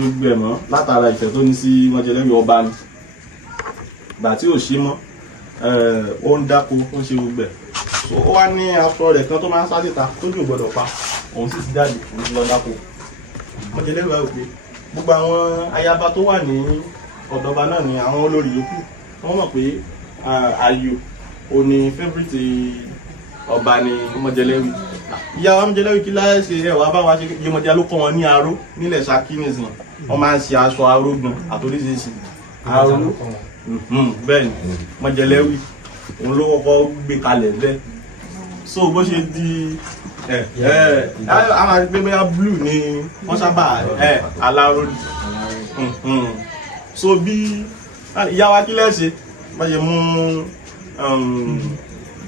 gbogbo ẹ̀ mọ́ látara ìfẹ́ tó ní sí Mọ́jẹlẹ́wì ọba ni ìgbà tí ò ṣe mọ́ ó ń dáko ó ń ṣe gbogbo ẹ̀ ó wá ní aṣọ rẹ̀ kan tó máa ń sá síta tójú ò gbọdọ̀ pa òun sì ti jáde òun ti lọ dáko. Mọ́jẹlẹ́wì wá pé gbogbo àwọn ayaba tó wà ní ọ̀dọ̀ba náà ni àwọn olórí yòókù wọ́n mọ̀ pé Ayọ̀ ò ní favourite ọba ní Mọ́jẹlẹ́wì. Ìyá wa Mọ́jẹlẹ́wì kí láyé ṣe ẹ̀wà bá wa ṣe Yemọja ló kọ́ wọn ní aró nílẹ̀ Ṣakí nìsín wọ́n máa ń ṣe aṣọ aró gan àtòríṣiríṣi aró bẹ́ẹ̀ ni Mọ́jẹlẹ́wì òun ló kọ́kọ́ gbé kalẹ̀ bẹ́ẹ̀ so bó ṣe di a máa gbé bóyá blue ni wọ́n sábà aláró so bí ìyá wa kí lẹ́sẹ̀ wọ́n ṣe mú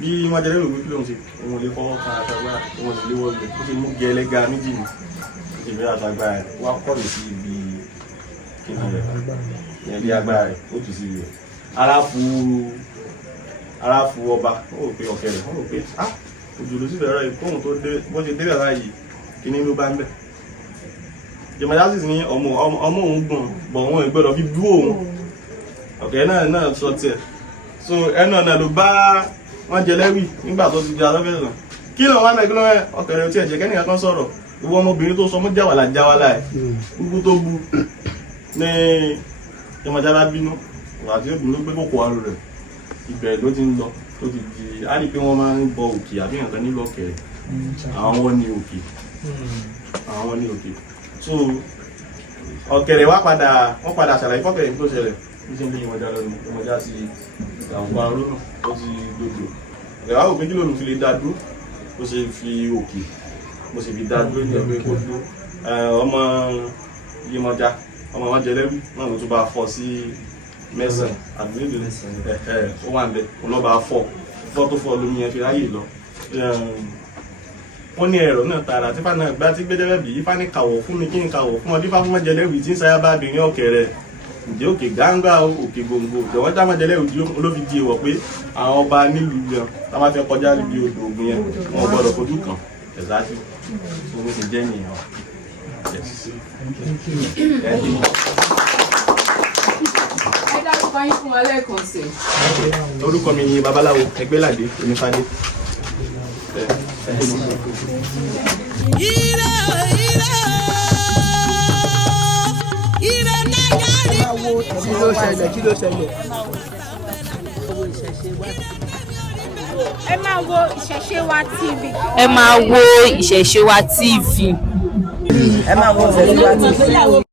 bí Mọ́jẹlẹ́wì wí kí lóun ṣe òun lè fọwọ́ kan àtàgbà òun sì lè wọlé ó ti mú gẹlẹ́gà méjì ní ìbí àtàgbà rẹ̀ wá kọ́lé sí ibi kíni rẹ̀ ìyẹn bí agbára rẹ̀ ó tù sí ibi rẹ̀ ara fu ọba ó rò pé ọ̀kẹ́ rẹ̀ ó rò pé òjò ló sì fẹ́ràn yìí tóun tó dé bó ṣe débẹ̀ báyìí kíní ló bá ń bẹ̀. Yemọja sì ní ọmọ òun gbọ̀n bọ̀ òun ìgbọ́dọ̀ fi bú òun ọ̀kẹ́ náà sọ tiẹ̀ so ẹnu ọ̀nà ló bá Mọ́jẹlẹ́wì nígbà tó ti di alọ́fẹ́ sàn kí ló wá náà kí ló wá ọkẹ́ rẹ̀ tí ẹ̀jẹ̀ kẹ́nìyàn kan sọ̀rọ̀ ìwọ ọmọbìnrin tó sọ mọ́ jáwàlá ẹ̀ gbogbo tó bu ní Yemọja bá bínú àti obìnrin ló gbé kókó àrò rẹ̀ ìbẹ̀rẹ̀ ló ti ń lọ tó ti di á rí pé wọ́n máa ń bọ òkè àbí nǹkan nílò ọ̀kẹ́rẹ́ àwọn ní òkè so ọ̀kẹ́rẹ́ wọ́n padà ṣàlàyé fọ́kẹ́rẹ́ tó ṣẹlẹ̀ ní ṣe ń bí Yemọja lọ ní Yemọja sí àwọn aró náà ó ti gbogbo ẹ̀wá òpin kí lóòrùn fi lè dá dúró ó ṣe fi òkè mo sì fi dá dúró ní ẹgbẹ́ kó dúró ọmọ Yemọja ọmọ Mọ́jẹlẹ́wì náà ló tún bá fọ́ sí mẹ́sàn-án àdúgbò ó wà níbẹ̀ ọlọ́ba fọ́ tó fọ́ lómi yẹn fi ráyè lọ wọ́n ní ẹ̀rọ náà tààrà tí fáná gbá tí gbẹ́dẹ́rẹ́ bí ifá ní kàwọ̀ fún mi kí n kàwọ̀ fún ọdún fáfún Mọ́jẹlẹ́wì tí ń sáyà bá bìnrin ọ̀kẹ́rẹ́ ǹjẹ́ òkè gángá òkè gbòǹgbò ìjọwọ́n tá Mọ́jẹlẹ́wì ló fi di èèwọ̀ pé àwọn ọba nílùú gan tá máa fẹ́ kọjá níbi odò Ògùn yẹn wọ́n gbọ́dọ̀ fojú kan ẹ̀sáàtì tó ń ṣe jẹ́ nìyẹn. Ẹ dárúkọ yín fún wa lẹ́ẹ̀kan sí. Orúkọ mi ni Babaláwo Ẹgbẹ́ládé Onífádé. Kí ló ṣẹlẹ̀? Ẹ máa wo Ìṣẹ̀ṣe wa TV. Ẹ máa wo Ìṣẹ̀ṣe wa TV. Ẹ máa wo Ìṣẹ̀ṣe wa TV.